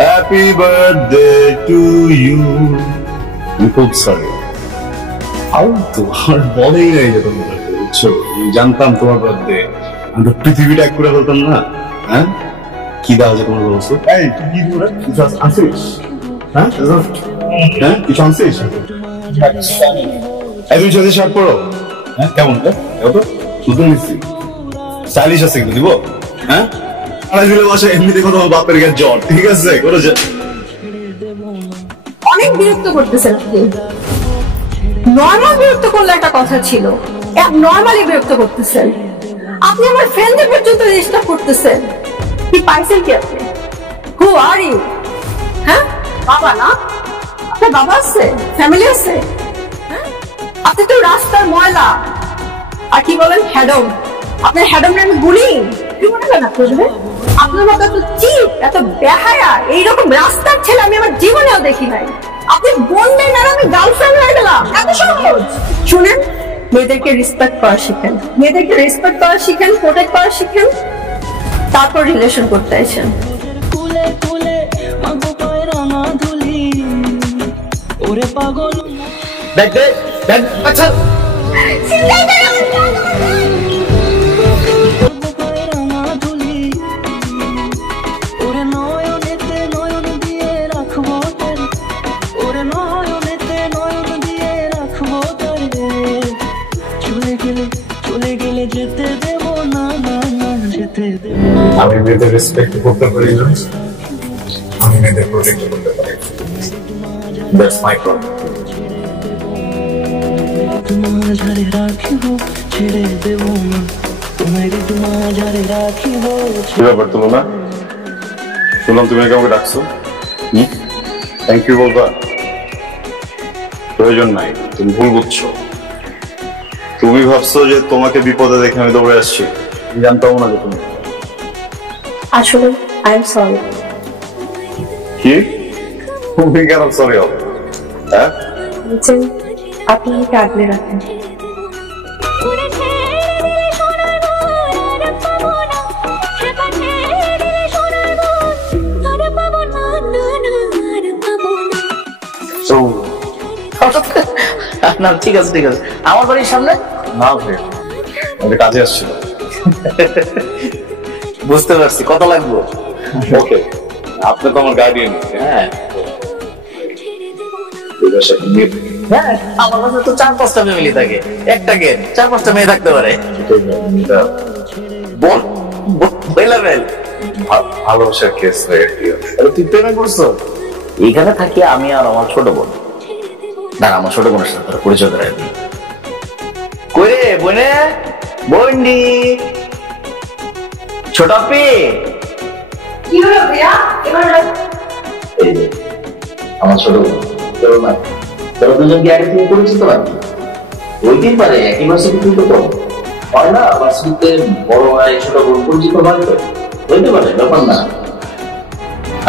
Happy birthday to you. খুব sorry, তো আমার বলেই নাই যে তোমার বার্থডে, বুঝছো? জানতাম তোমার বার্থডে, আমি তো পৃথিবীটা এক করে ফেলতাম না। হ্যাঁ, কি দেওয়া আছে তোমার বলছো? এই তুই কি কিছু আনছিস? হ্যাঁ হ্যাঁ, কিছু আনছিস? তুমি সাথে শার্ট পরো। হ্যাঁ, কেমন নতুন নিচ্ছি, স্টাইলিশ আছে কিন্তু, দিব? হ্যাঁ, এমনিতে কোনো বাপের গায়ে জ্বর, ঠিক আছে? অনেক বিরক্ত করতেছেন আপনি। নর্মাল বিরক্ত করলে একটা কথা ছিল, নর্মালি বিরক্ত করতেছেন আপনি। আমার ফ্রেন্ডদের পর্যন্ত ডিস্টার্ব করতেছেন। কি পাইছেন কি আপনি? হু আর ইউ? হ্যাঁ, বাবা না? আপনার বাবা আছে, ফ্যামিলি আছে? আপনি তো রাস্তার ময়লা, আর কি বলেন হ্যাডম। আপনার হ্যাডমটা আমি গুলি কি মনে করেন আপনার? আপনার মতো এত চিপ, এত বেহায়া এইরকম রাস্তার ছেলে আমি আমার জীবনেও দেখি নাই। আপনি বললেন আর আমি গার্লফ্রেন্ড হয়ে গেলাম, এত সহজ? শুনেন, মেয়েদেরকে রেসপেক্ট করা শিখেন, মেয়েদেরকে রেসপেক্ট করা শিখেন, প্রোটেক্ট করা শিখেন, তারপর রিলেশন করতে আসেন। আচ্ছা আমি মেয়েদের রেসপেক্ট করতে পারি না, আমি মেয়েদের প্রোটেক্ট করতে পারি। That's my problem. কি ব্যাপার তুলনা? শুনলাম তুমি কাউকে ডাকছো, থ্যাংক ইউ বলবা? প্রয়োজন নাই, তুমি ভুল বুঝছো। তুমি ভাবছো যে তোমাকে বিপদে দেখে আমি দৌড়ে আসছি, জানতাম না যে তুমি। আসলে আই এম সরি। কি? তুমি কেন সরি হবে? হ্যাঁ, আপনি আমাকে আগলে রাখেন। না ঠিক আছে ঠিক আছে, আমার বাড়ির সামনে না ভাই, আমি কাজে আসছিল। বুঝতে পারছি, কত লাগবে? ওকে, আপনি তো আমার গার্ডিয়ান। হ্যাঁ হ্যাঁ, আমার কাছে তো 4-5টা ফ্যামিলি থাকে, একটা গেট 4-5টা মেয়ে থাকতে পারে। ভালোবাসার কেস হয়ে তুই প্রেমে করছো? এইখানে থাকি আমি আর আমার ছোট বোন। না, আমার ছোট বোনের সাথে তোর পরিচয় করে দিই। কই রে বোনে, বন্ডি ছোট আপি। কি হলো ভাইয়া? এই যে আমার ছোট বোন। তোরা দুজন কি আগে থেকে পরিচিত নাকি? ওই দিন পারে একই ভার্সিটি তুই তো হয় না, ভার্সিটিতে বড় ভাই ছোট বোন পরিচিত হয় তো, হইতে পারে, ব্যাপার না।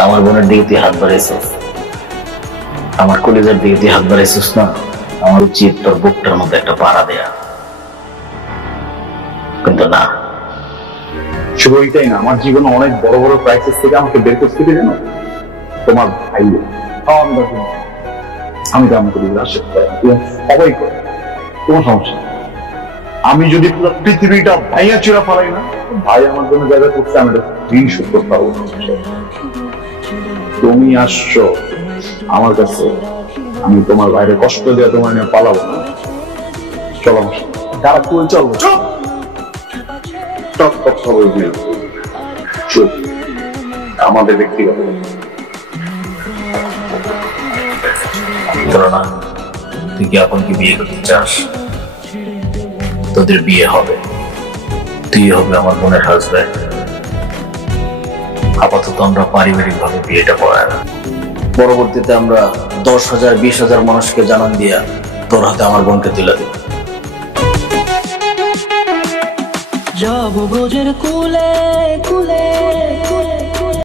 আমার বোনের দিকে তুই হাত বাড়াইছিস, আমার কলেজের দিকে তুই হাত বাড়াইছিস না, আমার উচিত তোর বুকটার মধ্যে একটা পাড়া দেয়া, কিন্তু না। শুধু ওইটাই না, আমার জীবনে অনেক বড় বড় ক্রাইসিস থেকে আমাকে বের করতে জানো তোমার ভাই। আমি তো আমাকে সবাই করে কোনো সমস্যা। আমি যদি পুরো পৃথিবীটা ভাইয়া চিরা ফেলাই না, ভাই আমার জন্য জায়গা করতে আমি ঋণ শোধ করতে পারবো। তুমি আসছো আমার কাছে, আমি তোমার বাইরে কষ্ট দিয়ে তোমার নিয়ে পালাবো না। চলো যারা তুই চলবো, সব কথা বলবি চুপ, আমাদের ব্যক্তিগত। না, তুই কি এখন কি বিয়ে করতে চাস? তোদের বিয়ে হবে, তুই হবে আমার বোনের হাজব্যান্ড। আপাতত আমরা পারিবারিক ভাবে বিয়েটা করাই না, পরবর্তীতে আমরা 10,000-20,000 মানুষকে জানান দিয়া তোর হাতে আমার বোনকে তুলে দিব। যাব গোজের কুলে কুলে